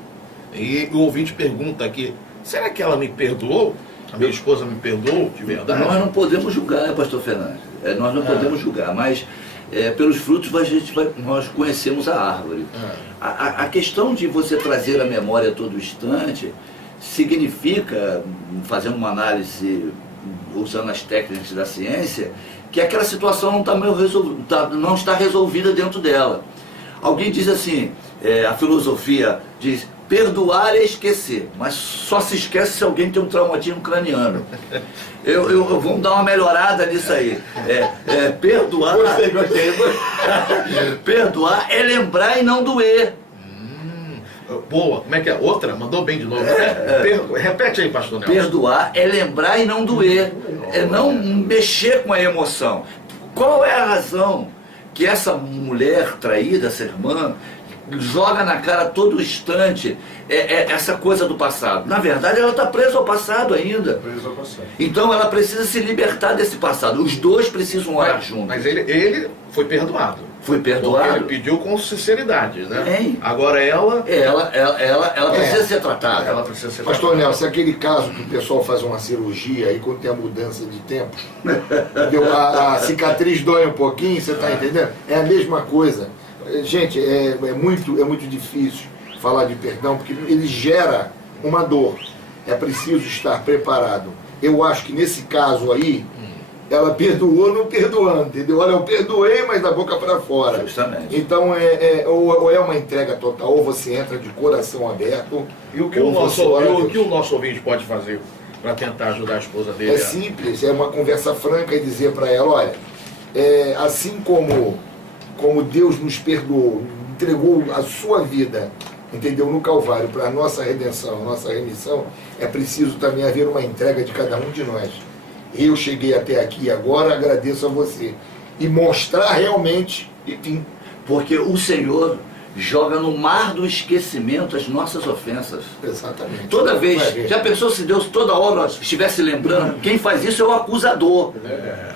E o ouvinte pergunta aqui, será que ela me perdoou? A minha esposa me perdoou de verdade? Nós não podemos julgar, né, pastor Fernandes? Nós não podemos julgar, mas pelos frutos nós conhecemos a árvore. A questão de você trazer a memória a todo instante significa, fazendo uma análise usando as técnicas da ciência, que aquela situação não está resolvida dentro dela. Alguém diz assim, a filosofia diz, perdoar é esquecer, mas só se esquece se alguém tem um traumatismo craniano. Vamos dar uma melhorada nisso aí. Perdoar, Gostei. perdoar é lembrar e não doer. Boa, como é que é? Outra? Mandou bem de novo. Repete aí, pastor Nelson. Perdoar é lembrar e não doer, é não mexer com a emoção. Qual é a razão que essa mulher traída, essa irmã, joga na cara todo instante essa coisa do passado? Na verdade, ela está presa ao passado ainda. Então ela precisa se libertar desse passado. Os dois precisam orar juntos. Mas ele foi perdoado. Foi perdoado. Porque ele pediu com sinceridade, né? É. Agora ela precisa ser tratada. Ela precisa ser Pastor tratada. Nelson, aquele caso que o pessoal faz uma cirurgia e quando tem a mudança de tempo, entendeu? A cicatriz dói um pouquinho, você está entendendo? É a mesma coisa. Gente, é muito difícil falar de perdão, porque ele gera uma dor. É preciso estar preparado. Eu acho que nesse caso aí, ela perdoou não perdoando, entendeu? Olha, eu perdoei, mas da boca para fora. Justamente. Então, ou é uma entrega total, ou você entra de coração aberto. E o que o nosso ouvinte pode fazer para tentar ajudar a esposa dele? É simples, é uma conversa franca e dizer para ela, olha, assim como Deus nos perdoou, entregou a sua vida, entendeu, no Calvário para a nossa redenção, a nossa remissão, é preciso também haver uma entrega de cada um de nós. Eu cheguei até aqui agora, agradeço a você. E mostrar realmente, enfim. Porque o Senhor joga no mar do esquecimento as nossas ofensas. Exatamente. Toda vez. Já pensou se Deus toda hora estivesse lembrando? Quem faz isso é o acusador.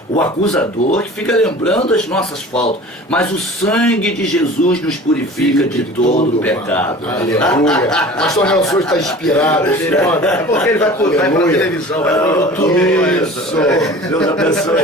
O acusador que fica lembrando as nossas faltas. Mas o sangue de Jesus nos purifica de todo pecado. Aleluia. Pastor Nelson está inspirado. É porque ele vai para a televisão, vai para o YouTube. Isso. Deus abençoe.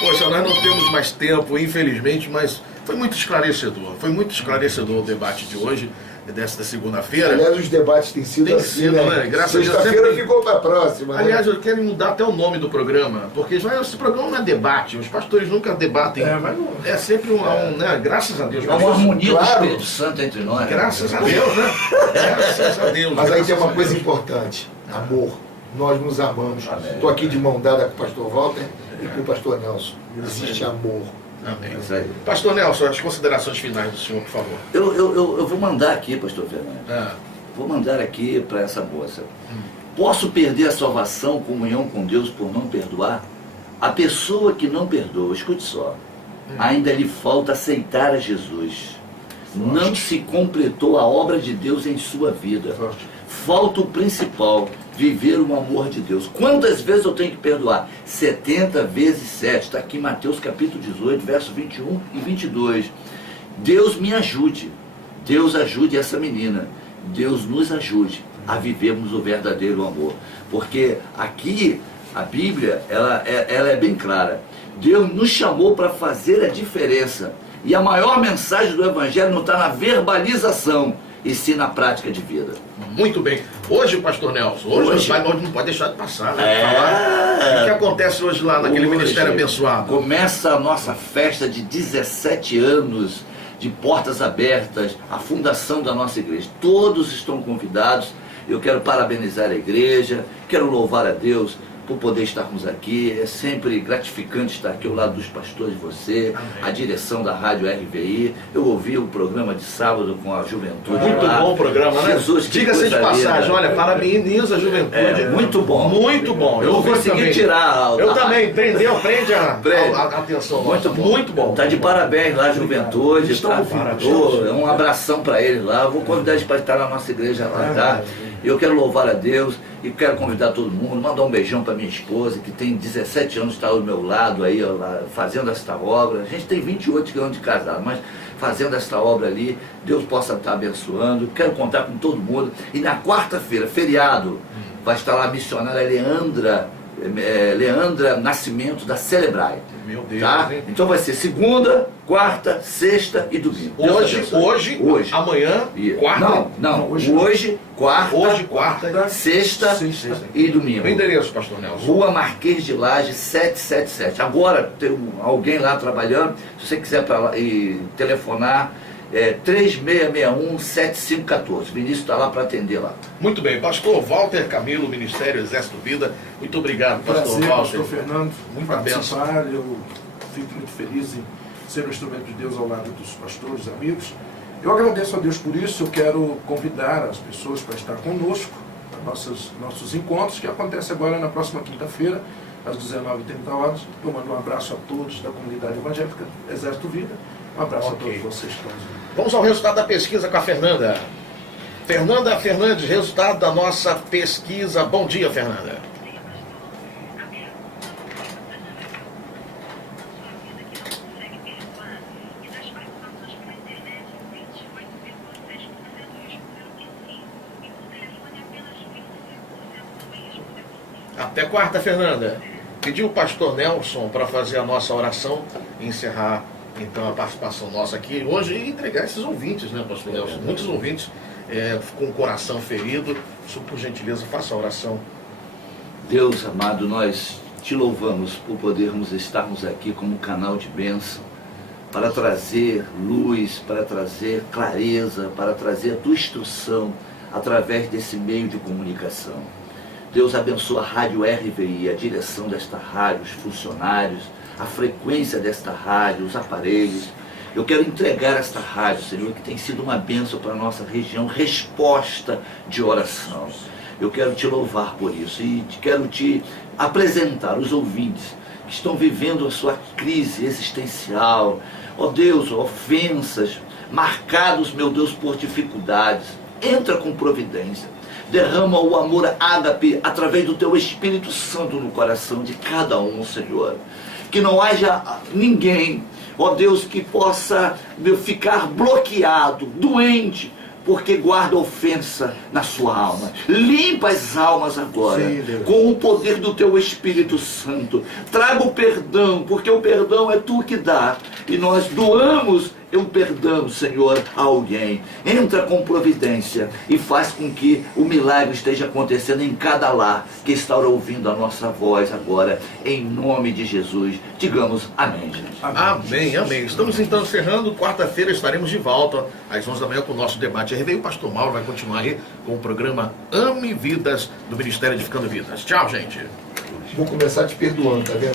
Poxa, nós não temos mais tempo, infelizmente, mas foi muito esclarecedor. Foi muito esclarecedor o debate de hoje, desta segunda-feira. Aliás, os debates têm sido Tem assim, sido, né? Graças a Deus. Sexta-feira Sempre... ficou para a próxima. Aliás, né? eu quero mudar até o nome do programa, porque esse programa não é debate, os pastores nunca debatem. Mas não... É sempre né? Graças a Deus. É uma harmonia do Claro. Espírito Santo entre nós. Graças a Deus, né? Graças a Deus. Mas aí tem uma graças a coisa Deus. importante: amor. Nós nos amamos. Amém. Estou aqui de mão dada com o pastor Walter e com o pastor Nelson. Existe amor. Amém. Isso aí. Pastor Nelson, as considerações finais do senhor, por favor. Eu vou mandar aqui, pastor Fernandes. Vou mandar aqui para essa moça. Posso perder a salvação, comunhão com Deus por não perdoar? A pessoa que não perdoa, escute só, ainda lhe falta aceitar a Jesus. Não se completou a obra de Deus em sua vida. Falta o principal, viver o amor de Deus. Quantas vezes eu tenho que perdoar? 70 vezes 7. Está aqui em Mateus capítulo 18, verso 21 e 22. Deus me ajude. Deus ajude essa menina. Deus nos ajude a vivermos o verdadeiro amor. Porque aqui a Bíblia ela é bem clara. Deus nos chamou para fazer a diferença. E a maior mensagem do Evangelho não está na verbalização, e sim na prática de vida. Muito bem. Hoje, pastor Nelson, hoje não pode deixar de passar, né? Falar o que acontece hoje lá naquele ministério abençoado. Começa a nossa festa de 17 anos de portas abertas, a fundação da nossa igreja. Todos estão convidados. Eu quero parabenizar a igreja, quero louvar a Deus por poder estarmos aqui. É sempre gratificante estar aqui ao lado dos pastores, você, a direção da Rádio RVI. Eu ouvi o programa de sábado com a juventude. Muito lá. bom o programa, né? Jesus, que diga-se de coisa passagem, linda. olha, parabeniza a juventude. Muito bom. Muito bom. Eu não consegui tirar. Eu também, prende a atenção. Muito bom. Muito bom. Tá de parabéns lá, juventude. Tá? Parabéns. Um abração para eles lá. Eu vou convidar eles para estar na nossa igreja lá, tá? Eu quero louvar a Deus e quero convidar todo mundo, mandar um beijão para minha esposa, que tem 17 anos, está ao meu lado aí, ó, lá, fazendo esta obra. A gente tem 28 anos de casado, mas fazendo esta obra ali, Deus possa estar abençoando. Quero contar com todo mundo. E na quarta-feira, feriado, vai estar lá a missionária Leandra Nascimento, da Celebrai. Meu Deus, tá? hein? Então vai ser segunda, quarta, sexta e domingo. Hoje, amanhã, E- quarta. Não, hoje, quarta, sexta e domingo. O endereço, pastor Nelson. Rua Marquês de Laje, 777. Agora tem alguém lá trabalhando, se você quiser para lá e telefonar, 3661-7514. O Vinícius está lá para atender lá. Muito bem, pastor Walter Camilo, Ministério Exército Vida. Muito obrigado, pastor Prazer, Walter. pastor Fernando, Muita participar. Eu fico muito feliz em ser um instrumento de Deus ao lado dos pastores, amigos. Eu agradeço a Deus por isso. Eu quero convidar as pessoas para estar conosco, para nossos encontros, que acontece agora na próxima quinta-feira, às 19h30. Eu mando um abraço a todos da comunidade evangélica Exército Vida. Um abraço a todos vocês que estão ouvindo. Vamos ao resultado da pesquisa com a Fernanda. Fernanda Fernandes, resultado da nossa pesquisa. Bom dia, Fernanda. Até quarta, Fernanda. Pediu o pastor Nelson para fazer a nossa oração e encerrar então a participação nossa aqui hoje e entregar esses ouvintes, né, pastor Nelson? Muitos ouvintes com o coração ferido. Só por gentileza, faça a oração. Deus amado, nós te louvamos por podermos estarmos aqui como canal de bênção, para trazer luz, para trazer clareza, para trazer a tua instrução através desse meio de comunicação. Deus abençoa a Rádio RVI, a direção desta rádio, os funcionários, a frequência desta rádio, os aparelhos. Eu quero entregar esta rádio, Senhor, que tem sido uma bênção para a nossa região, resposta de oração. Eu quero te louvar por isso e quero te apresentar os ouvintes que estão vivendo a sua crise existencial. Ó Deus, ofensas, marcados, meu Deus, por dificuldades. Entra com providência. Derrama o amor ágape através do teu Espírito Santo no coração de cada um, Senhor. Que não haja ninguém, ó Deus, que possa ficar bloqueado, doente, porque guarda ofensa na sua alma. Limpa as almas agora, com o poder do teu Espírito Santo. Traga o perdão, porque o perdão é tu que dá. E nós doamos o perdão, Senhor, a alguém. Entra com providência e faz com que o milagre esteja acontecendo em cada lar que está ouvindo a nossa voz agora. Em nome de Jesus, digamos amém, gente. Amém, amém. Estamos então encerrando. Quarta-feira estaremos de volta às 11 da manhã com o nosso debate RVI. O pastor Mauro vai continuar aí com o programa Ame Vidas do Ministério Edificando Vidas. Tchau, gente. Vou começar te perdoando, tá vendo?